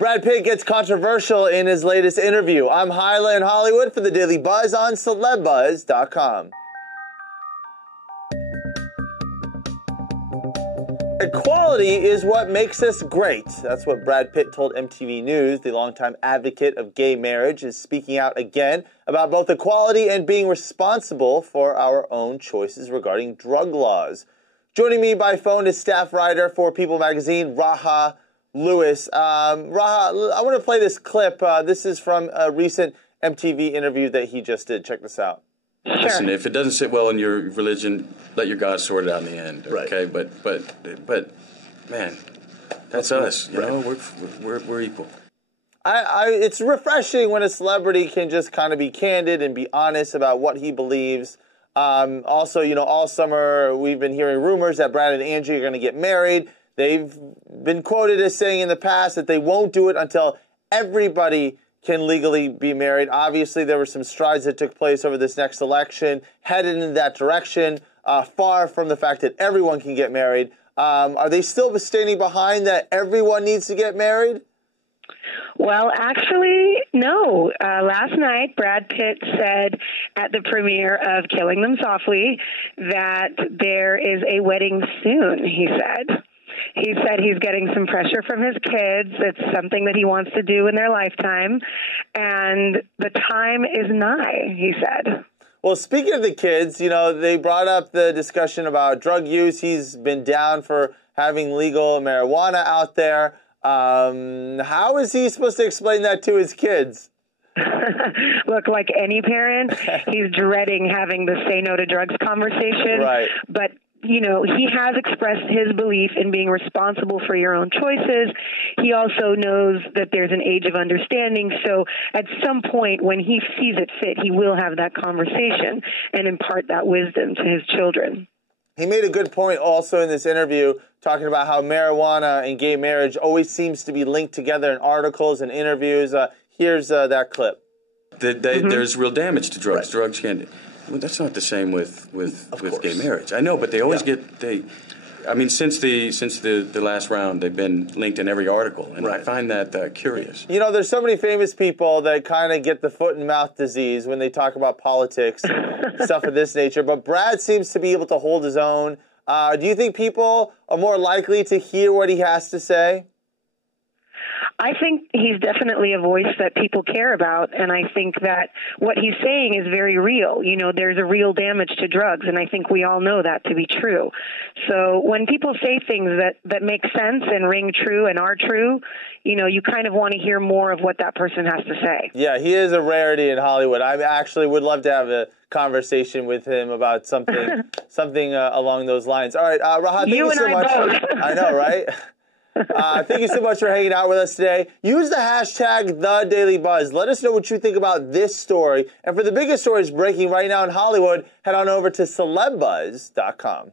Brad Pitt gets controversial in his latest interview. I'm Hyla in Hollywood for the Daily Buzz on CELEBUZZ.com. Equality is what makes us great. That's what Brad Pitt told MTV News. The longtime advocate of gay marriage is speaking out again about both equality and being responsible for our own choices regarding drug laws. Joining me by phone is staff writer for People magazine, Raha Lewis. Raha, I want to play this clip. This is from a recent MTV interview that he just did. Check this out. Sure. Listen, if it doesn't sit well in your religion, let your God sort it out in the end. Okay, right. but man, that's us. You know, we're equal. It's refreshing when a celebrity can just kind of be candid and be honest about what he believes. Also, you know, all summer we've been hearing rumors that Brad and Angie are going to get married. They've been quoted as saying in the past that they won't do it until everybody can legally be married. Obviously, there were some strides that took place over this next election, headed in that direction, far from the fact that everyone can get married. Are they still standing behind that everyone needs to get married? Well, actually, no. Last night, Brad Pitt said at the premiere of Killing Them Softly that there is a wedding soon, he said. He said he's getting some pressure from his kids. It's something that he wants to do in their lifetime, and the time is nigh, he said. Well, speaking of the kids, you know, they brought up the discussion about drug use. He's been down for having legal marijuana out there. How is he supposed to explain that to his kids? Look, like any parent, he's dreading having the say no to drugs conversation. Right. But you know, he has expressed his belief in being responsible for your own choices. He also knows that there's an age of understanding. So at some point when he sees it fit, he will have that conversation and impart that wisdom to his children. He made a good point also in this interview, talking about how marijuana and gay marriage always seems to be linked together in articles and interviews. Here's that clip. There's real damage to drugs. Right. Drugs can... Well, that's not the same with gay marriage. I know, but they always I mean, since the last round, they've been linked in every article, and I find that curious. You know, there's so many famous people that kind of get the foot and mouth disease when they talk about politics, stuff of this nature. But Brad seems to be able to hold his own. Do you think people are more likely to hear what he has to say? I think he's definitely a voice that people care about, and I think that what he's saying is very real. You know, there's a real damage to drugs, and I think we all know that to be true. So when people say things that make sense and ring true and are true, you know, you kind of want to hear more of what that person has to say. Yeah, he is a rarity in Hollywood. I actually would love to have a conversation with him about something along those lines. All right, Raha, thank you so much. Both. I know, right? Thank you so much for hanging out with us today. Use the hashtag #TheDailyBuzz. Let us know what you think about this story. And for the biggest stories breaking right now in Hollywood, head on over to CELEBUZZ.com.